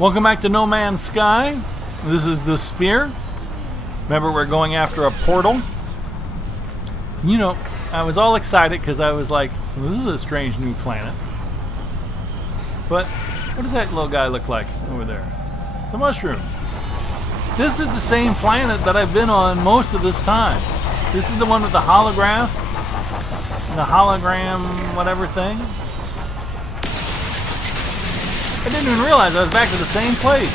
Welcome back to No Man's Sky. This is the Spear. Remember, we're going after a portal. You know, I was all excited because I was like, well, this is a strange new planet. But what does that little guy look like over there? It's a mushroom. This is the same planet that I've been on most of this time. This is the one with the holograph, the hologram whatever thing. I didn't even realize I was back to the same place.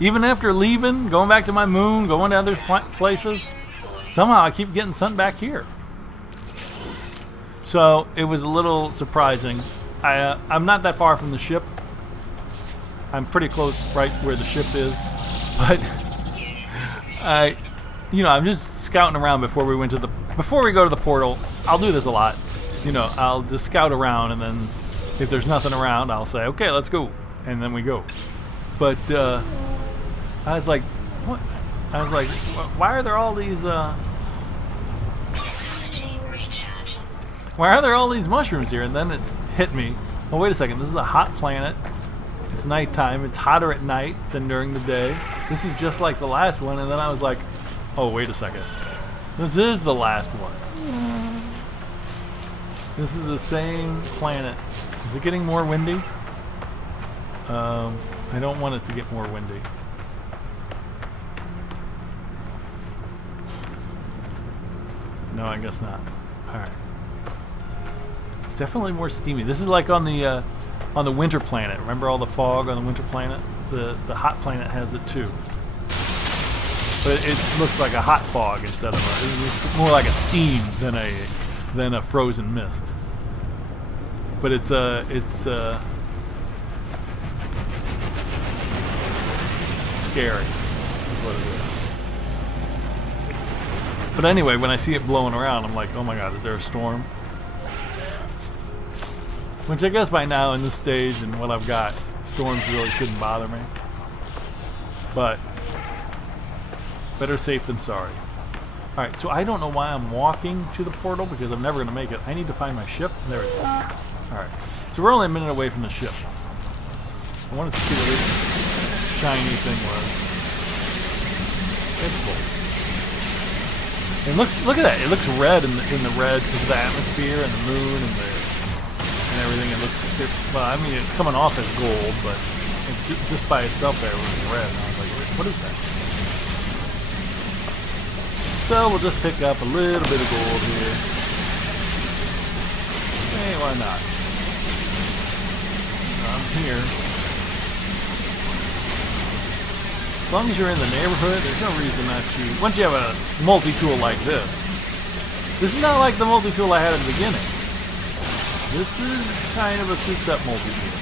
Even after leaving, going back to my moon, going to other places, somehow I keep getting sent back here. So it was a little surprising. I'm not that far from the ship. I'm pretty close, right where the ship is. But I'm just scouting around before we go to the portal. I'll do this a lot. I'll just scout around, and then if there's nothing around, I'll say, okay, let's go, and then we go. But I was like, what? I was like, why are there all these? Why are there all these mushrooms here? And then it hit me. Oh, wait a second. This is a hot planet. It's nighttime. It's hotter at night than during the day. This is just like the last one. And then I was like, oh, wait a second. This is the last one. This is the same planet. Is it getting more windy? I don't want it to get more windy. No, I guess not. Alright. It's definitely more steamy. This is like on the winter planet. Remember all the fog on the winter planet? The hot planet has it too. But it looks like a hot fog instead of it looks more like a steam than a frozen mist. But it's scary is what it is. But anyway, when I see it blowing around, I'm like, oh my god, is there a storm? Which I guess by now in this stage and what I've got, storms really shouldn't bother me. But better safe than sorry. Alright, so I don't know why I'm walking to the portal because I'm never going to make it. I need to find my ship. There it is. Alright, so we're only a minute away from the ship. I wanted to see what this shiny thing was. It's cool. And look at that. It looks red in the red because of the atmosphere and the moon and everything. It looks, well, I mean, it's coming off as gold, but just by itself there it was red. And I was like, what is that? So we'll just pick up a little bit of gold here. Hey, why not? I'm here. As long as you're in the neighborhood, there's no reason not to. Once you have a multi-tool like this is not like the multi-tool I had at the beginning. This is kind of a souped-up multi-tool.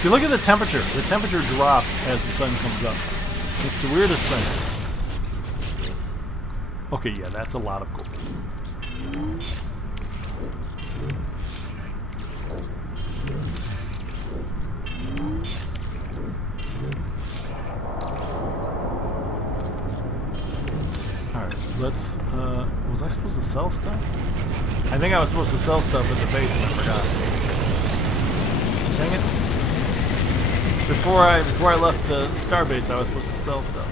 See, look at the temperature. The temperature drops as the sun comes up. It's the weirdest thing. Okay, yeah, that's a lot of gold. Alright, let's, was I supposed to sell stuff? I think I was supposed to sell stuff at the base and I forgot. Dang it. Before I left the starbase, I was supposed to sell stuff.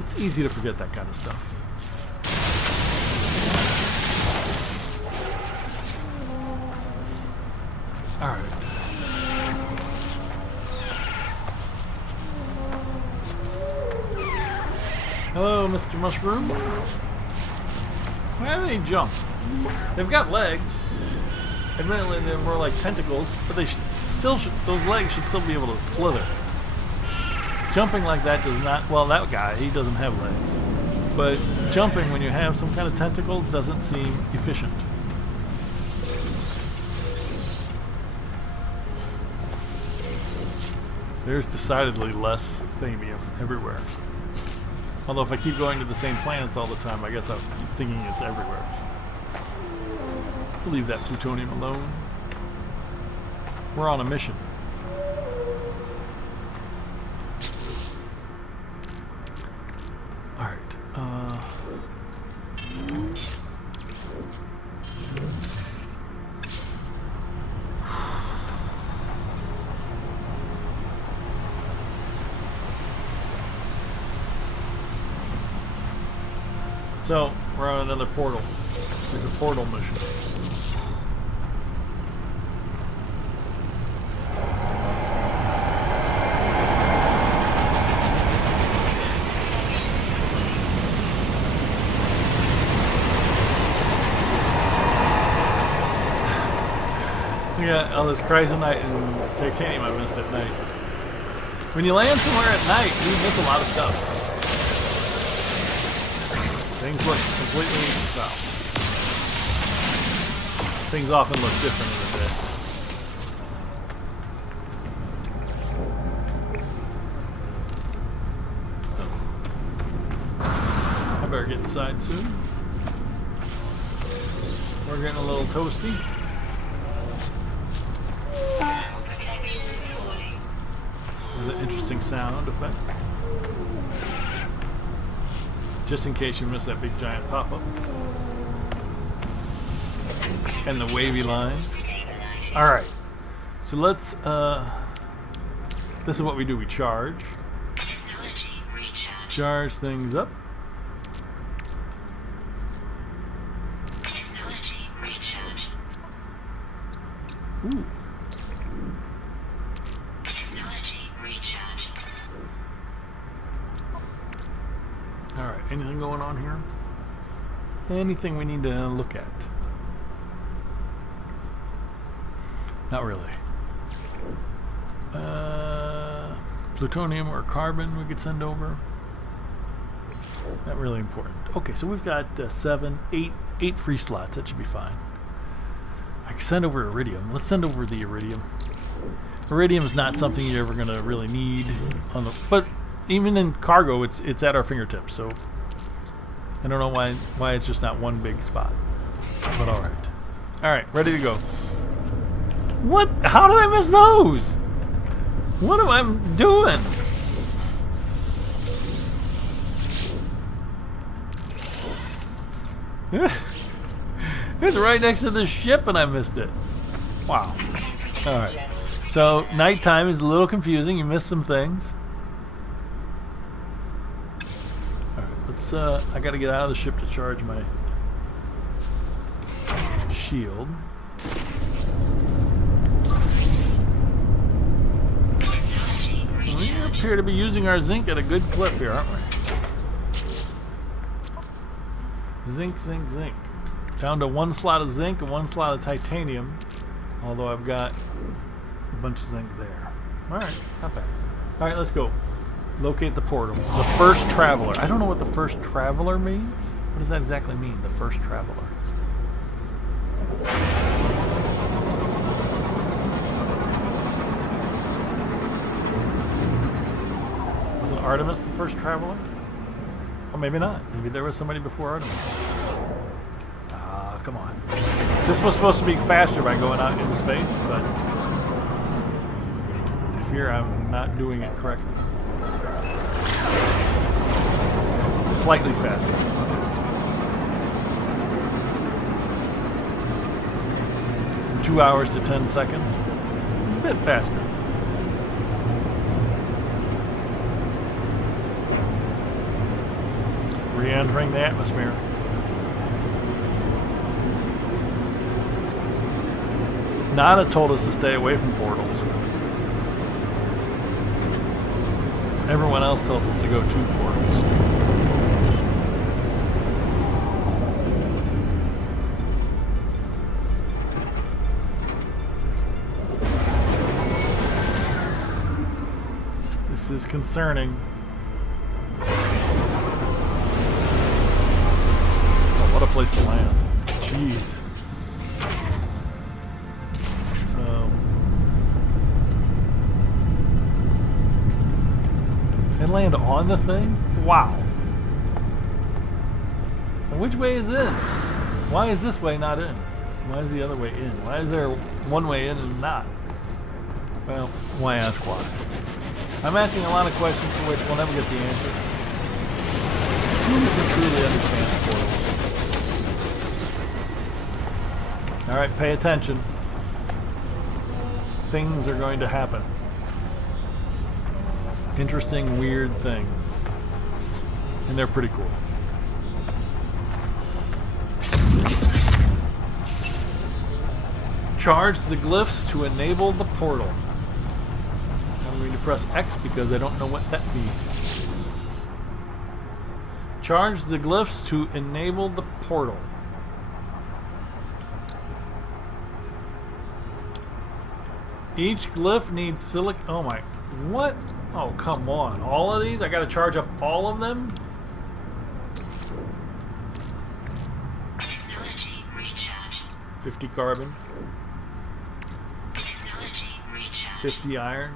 It's easy to forget that kind of stuff. Alright. Hello, Mr. Mushroom. Why haven't they jumped? They've got legs. Admittedly, they're more like tentacles, but they those legs should still be able to slither. Jumping like that does not, well, that guy, he doesn't have legs. But jumping when you have some kind of tentacles doesn't seem efficient. There's decidedly less thamium everywhere. Although if I keep going to the same planets all the time, I guess I'll keep thinking it's everywhere. We'll leave that plutonium alone. We're on a mission. Alright, So, we're on another portal. There's a portal mission. Yeah, all this chrysonite and titanium I missed at night. When you land somewhere at night, you miss a lot of stuff. Things look completely well. Things often look different in the day. I better get inside soon. We're getting a little toasty. There's an interesting sound effect. Just in case you missed that big giant pop-up. And the wavy lines. Alright. So let's, this is what we do. We charge. Charge things up. Ooh. Alright, anything going on here? Anything we need to look at? Not really. Plutonium or carbon we could send over. Not really important. Okay, so we've got 8 free slots. That should be fine. I can send over iridium. Let's send over the iridium. Iridium is not something you're ever going to really need on the, but even in cargo, it's at our fingertips. So I don't know why it's just not one big spot. But all right, ready to go. What? How did I miss those? What am I doing? It's right next to the ship and I missed it. Wow. Alright. So, nighttime is a little confusing. You missed some things. Alright, let's, I gotta get out of the ship to charge my shield. We appear to be using our zinc at a good clip here, aren't we? Zinc, zinc, zinc. Down to 1 slot of zinc and 1 slot of titanium. Although I've got a bunch of zinc there. Alright, not bad. Alright, let's go. Locate the portal. The first traveler. I don't know what the first traveler means. What does that exactly mean, the first traveler? Wasn't Artemis the first traveler? Or maybe not. Maybe there was somebody before Artemis. Come on. This was supposed to be faster by going out into space, but I fear I'm not doing it correctly. Slightly faster. From 2 hours to 10 seconds. A bit faster. Re-entering the atmosphere. Nada told us to stay away from portals. Everyone else tells us to go to portals. This is concerning. Oh, what a place to land. Jeez. And land on the thing? Wow. And which way is in? Why is this way not in? Why is the other way in? Why is there one way in and not? Well, why ask why? I'm asking a lot of questions for which we'll never get the answer. Soon we can truly understand portals. Alright, pay attention. Things are going to happen. Interesting, weird things. And they're pretty cool. Charge the glyphs to enable the portal. I'm going to press X because I don't know what that means. Charge the glyphs to enable the portal. Each glyph needs silicon. Oh my. What? Oh, come on. All of these? I gotta charge up all of them? Technology recharge. 50 carbon. Technology recharge. 50 iron.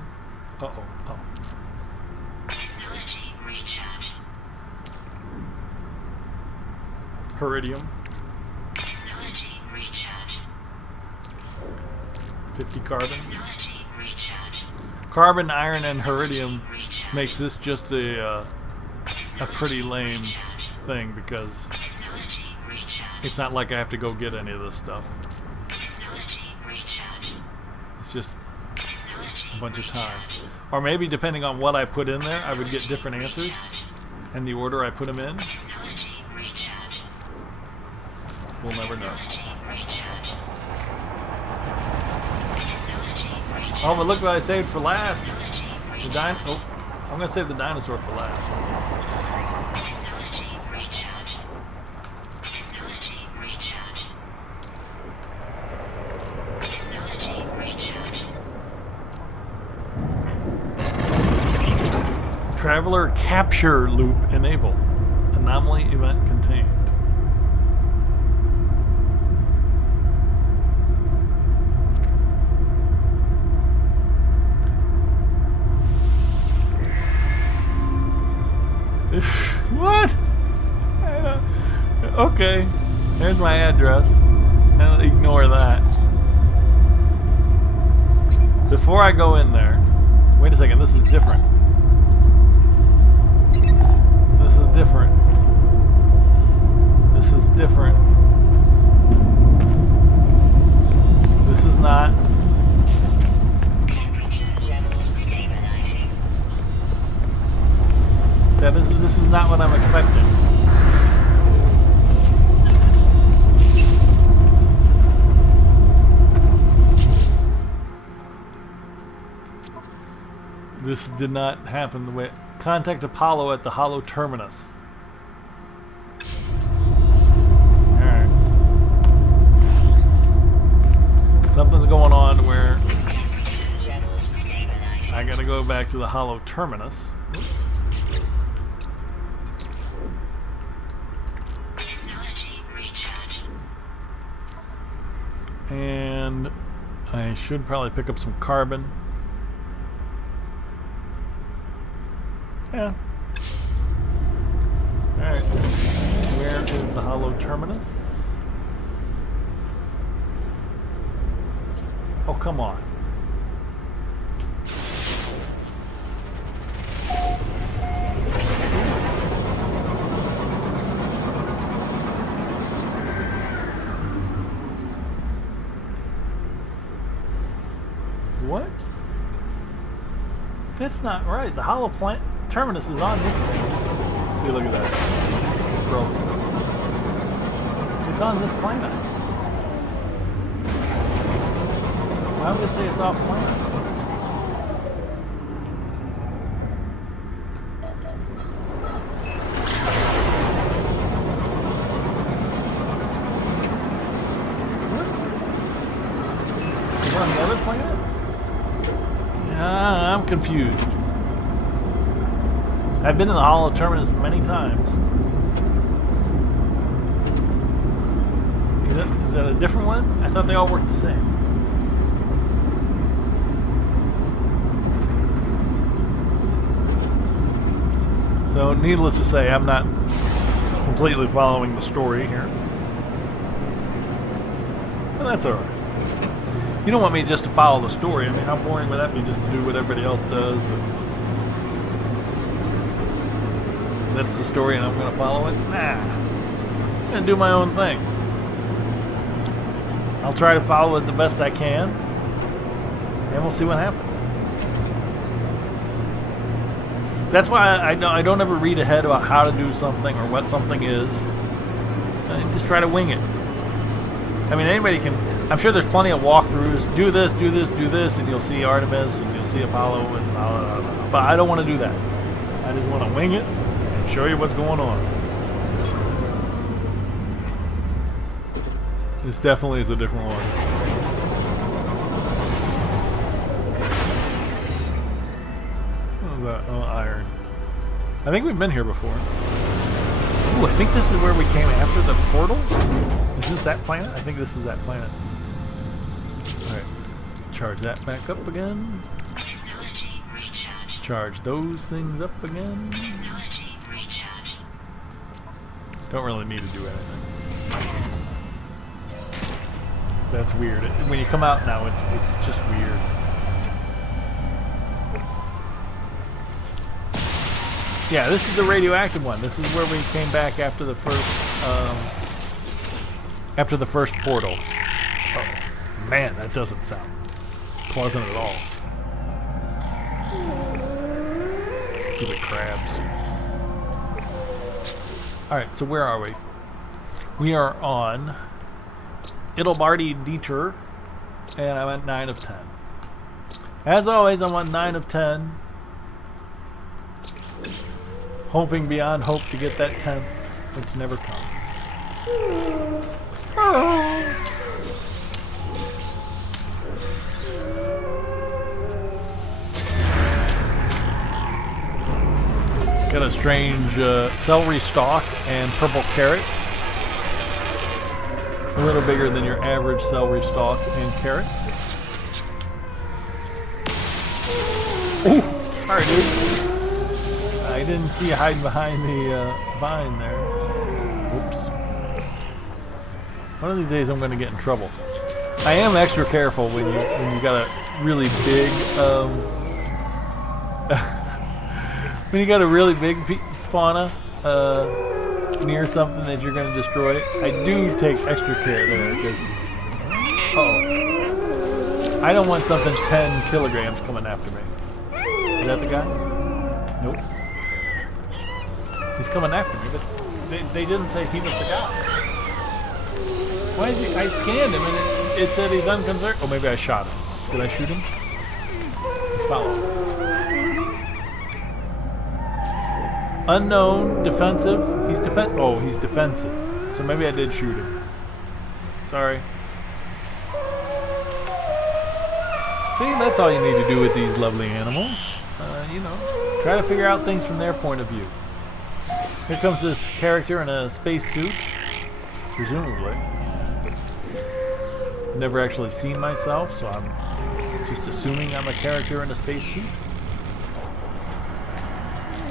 Uh-oh. Oh. Technology recharge. Heridium. Technology recharge. 50 carbon. Technology recharge. Carbon, iron, and heridium Recharge. makes this just a pretty lame thing because Technology recharge. it's not like I have to go get any of this stuff. Technology recharge. It's just Technology a bunch of time. recharge. Or maybe depending on what I put in there, I would get different answers and the order I put them in. Technology recharge. We'll never know. Technology recharge. Technology recharge. Oh, but look what I saved for last. Technology The recharge. Oh, I'm gonna save the dinosaur for last. Technology recharge. Technology recharge. Technology recharge. Traveler capture loop enabled. Anomaly event contained. What? Okay. There's my address. I'll ignore that. Before I go in there, wait a second, this is different. This is different. This is different. This is not. Temperature levels stabilizing. This is not what I'm expecting. This did not happen the way. Contact Apollo at the Holo-Terminus. Alright. Something's going on where Temperature levels stabilizing. I gotta go back to the Holo-Terminus. Oops. Technology recharge. And I should probably pick up some carbon. Yeah. Alright. Where is the Holo-Terminus? Oh, come on. What? That's not right. The Holo-Terminus is on this planet. See, look at that. It's broken. It's on this planet. Why would it say it's off planet? What? Is it on the other planet? I'm confused. I've been in the Holo-Terminus many times. Is that a different one? I thought they all worked the same. So, needless to say, I'm not completely following the story here. But that's alright. You don't want me just to follow the story. I mean, how boring would that be, just to do what everybody else does? That's the story and I'm going to follow it? Nah. I'm going to do my own thing. I'll try to follow it the best I can. And we'll see what happens. That's why I don't ever read ahead about how to do something or what something is. I just try to wing it. I mean, anybody can I'm sure there's plenty of walkthroughs. Do this, do this, do this, and you'll see Artemis and you'll see Apollo and blah, blah, blah, blah. But I don't want to do that. I just want to wing it and show you what's going on. This definitely is a different one. What was that? Oh, iron. I think we've been here before. Ooh, I think this is where we came after the portal. Is this that planet? I think this is that planet. Alright. Charge that back up again. Technology recharge. Charge those things up again. Technology recharge. Don't really need to do anything. That's weird. When you come out now, it's just weird. Yeah, this is the radioactive one. This is where we came back after the first portal. Oh, man, that doesn't sound pleasant at all. Stupid crabs. Alright, so where are we? We are on Idelbardi Detour, and I'm at 9 of 10. As always, I'm on 9 of 10. Hoping beyond hope to get that 10th, which never comes. Got a strange celery stalk and purple carrot. A little bigger than your average celery stalk and carrots. Ooh, sorry, dude. I didn't see you hiding behind the vine there. Whoops. One of these days I'm going to get in trouble. I am extra careful when you got a really big when you got a really big fauna near something that you're going to destroy. I do take extra care there because I don't want something 10 kilograms coming after me. Is that the guy? Nope. He's coming after me, but they didn't say he was the guy. Why is he? I scanned him and it said he's unconcerned. Oh, maybe I shot him. Did I shoot him? He's following. Unknown, defensive. He's he's defensive. So maybe I did shoot him. Sorry. See, that's all you need to do with these lovely animals. You know, try to figure out things from their point of view. Here comes this character in a spacesuit, presumably. Never actually seen myself, so I'm just assuming I'm a character in a spacesuit.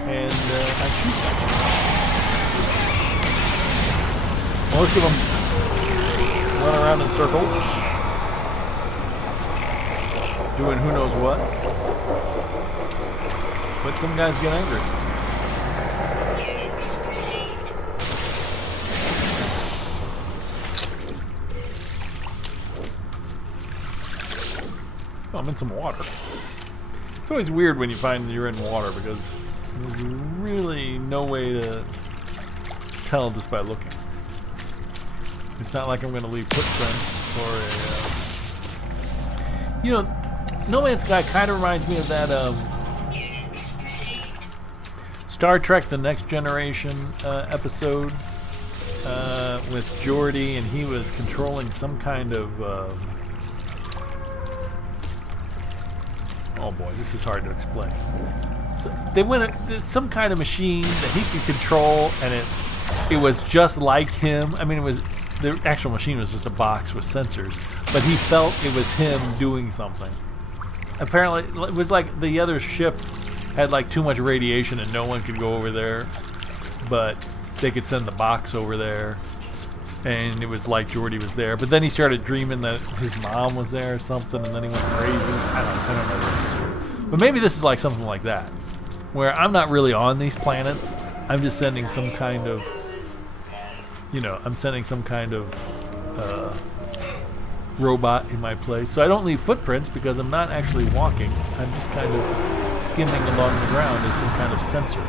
And I shoot them. Most of them run around in circles, doing who knows what. But some guys get angry. Oh, I'm in some water. It's always weird when you find you're in water because there's really no way to tell just by looking. It's not like I'm going to leave footprints or a... You know, No Man's Sky kind of reminds me of that Star Trek The Next Generation episode with Geordi, and he was controlling some kind of... oh boy, this is hard to explain. So they went some kind of machine that he could control, and it was just like him. I mean, it was the actual machine was just a box with sensors, but he felt it was him doing something. Apparently, it was like the other ship had like too much radiation and no one could go over there, but they could send the box over there, and it was like Geordi was there. But then he started dreaming that his mom was there or something, and then he went crazy. I don't know what this is. But maybe this is like something like that, where I'm not really on these planets. I'm just sending some kind of, you know, I'm sending some kind of robot in my place. So I don't leave footprints because I'm not actually walking. I'm just kind of skimming along the ground as some kind of sensor.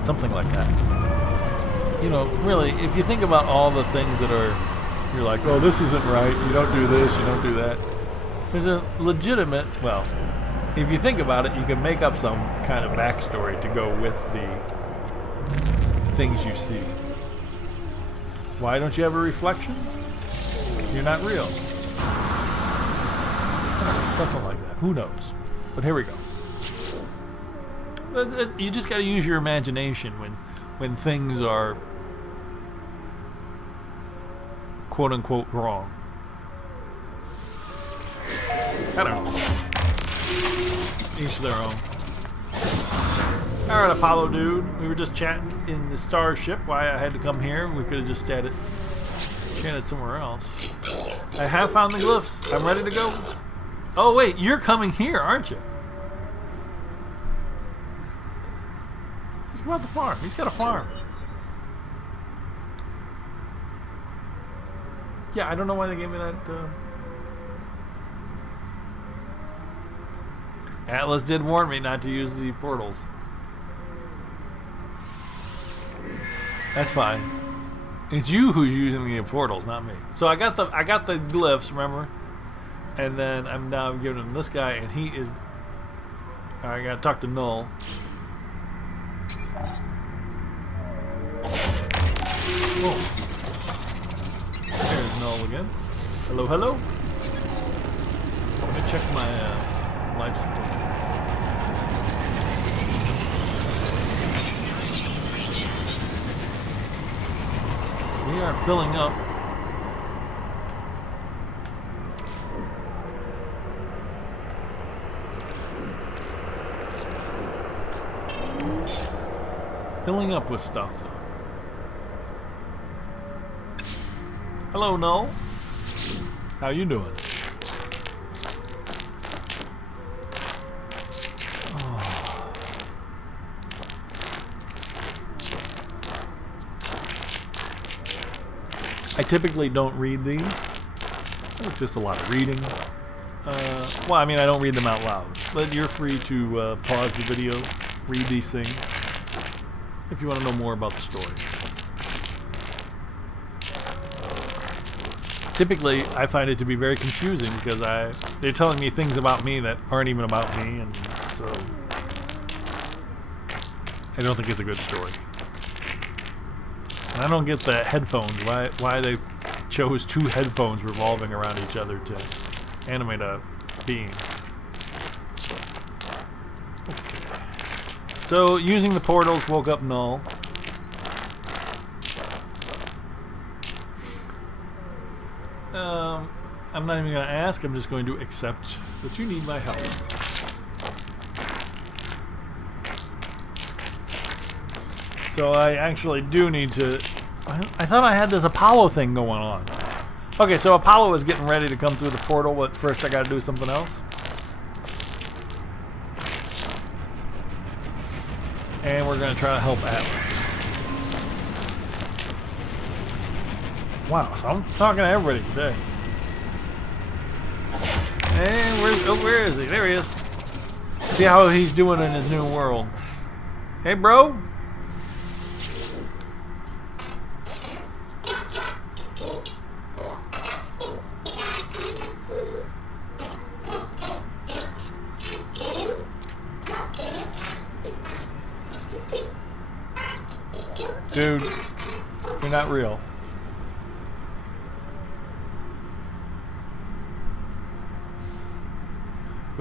Something like that. You know, really, if you think about all the things that are you're like, oh, this isn't right. You don't do this. You don't do that. There's a legitimate, well, if you think about it, you can make up some kind of backstory to go with the things you see. Why don't you have a reflection? You're not real. Something like that. Who knows? But here we go. You just got to use your imagination when things are quote unquote wrong. I don't know. Each their own. Alright, Apollo dude. We were just chatting in the starship. Why I had to come here. We could have just chatted somewhere else. I have found the glyphs. I'm ready to go. Oh wait, you're coming here, aren't you? Ask about the farm. He's got a farm. Yeah, I don't know why they gave me that. Atlas did warn me not to use the portals. That's fine. It's you who's using the portals, not me. So I got the glyphs, remember? And then I'm now giving him this guy, and he is. I gotta talk to Null. Oh. There's Null again. Hello, hello. Let me check my life support. We are filling up. Filling up with stuff. Hello, Null. How you doing? Oh. I typically don't read these. It's just a lot of reading. Well, I mean, I don't read them out loud. But you're free to pause the video, read these things, if you want to know more about the story. Typically, I find it to be very confusing because they're telling me things about me that aren't even about me, and so I don't think it's a good story. And I don't get the headphones. Why they chose two headphones revolving around each other to animate a being. Okay. So, using the portals woke up Null. I'm not even going to ask. I'm just going to accept that you need my help. So I actually do need to. I thought I had this Apollo thing going on. Okay, so Apollo is getting ready to come through the portal, but first I got to do something else. And we're going to try to help Atlas. Wow, so I'm talking to everybody today. And where is he? There he is. See how he's doing in his new world. Hey, bro. Dude, you're not real.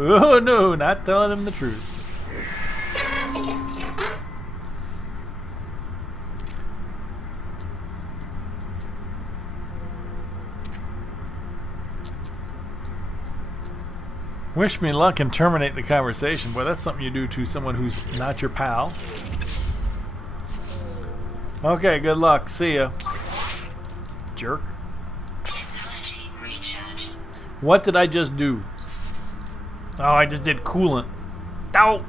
Oh no, not telling him the truth. Wish me luck and terminate the conversation. Boy, that's something you do to someone who's not your pal. Okay, good luck. See ya. Jerk. What did I just do? Oh, I just did coolant. Ow!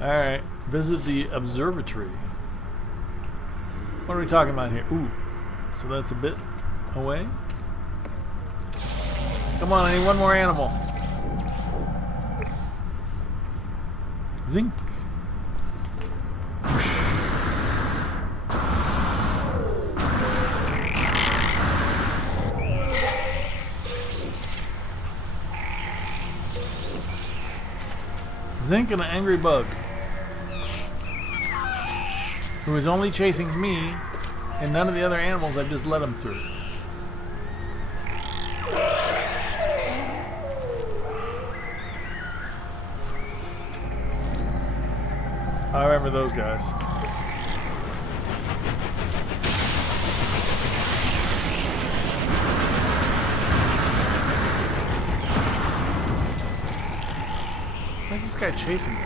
Alright, visit the observatory. What are we talking about here? Ooh, so that's a bit away. Come on, I need one more animal. Zinc. Whoosh. zinc and an angry bug who is only chasing me and none of the other animals. I've just let him through. I remember those guys. Why is this guy chasing me?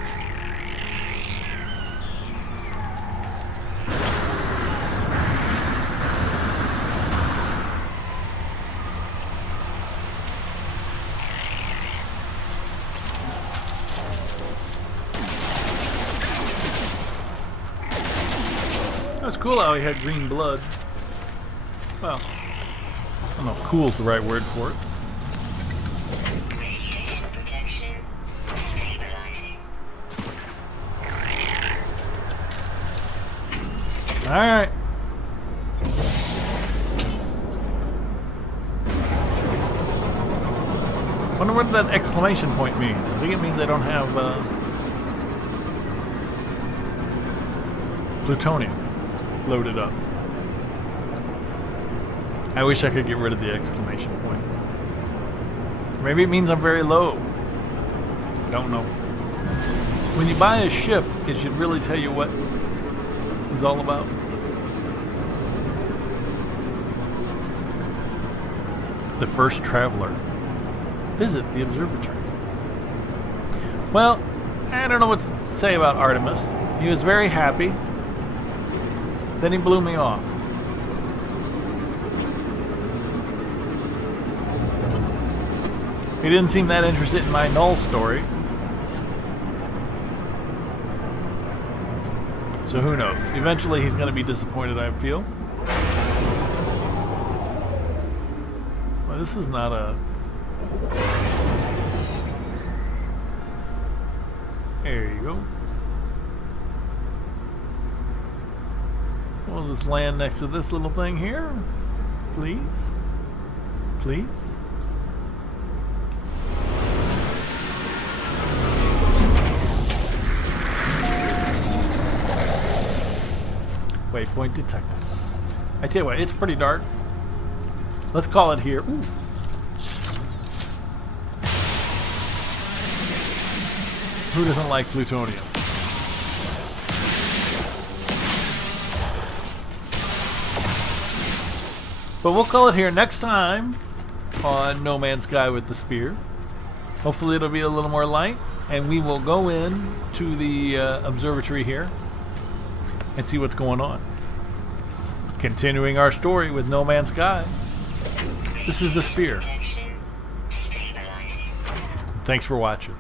That's cool how he had green blood. Well, I don't know if cool's the right word for it. Radiation protection stabilizing. Alright. Wonder what that exclamation point means. I think it means I don't have plutonium loaded up. I wish I could get rid of the exclamation point. Maybe it means I'm very low. Don't know. When you buy a ship, it should really tell you what it's all about. The first traveler. Visit the observatory. Well, I don't know what to say about Artemis. He was very happy. Then he blew me off. He didn't seem that interested in my Null story. So who knows? Eventually he's going to be disappointed, I feel. Well, this is not a... There you go. We'll just land next to this little thing here. Please. Please. Waypoint detected. I tell you what, it's pretty dark. Let's call it here. Ooh. Who doesn't like plutonium? But we'll call it here next time on No Man's Sky with the Spear. Hopefully it'll be a little more light, and we will go in to the observatory here and see what's going on. Continuing our story with No Man's Sky. This is the Spear. Thanks for watching.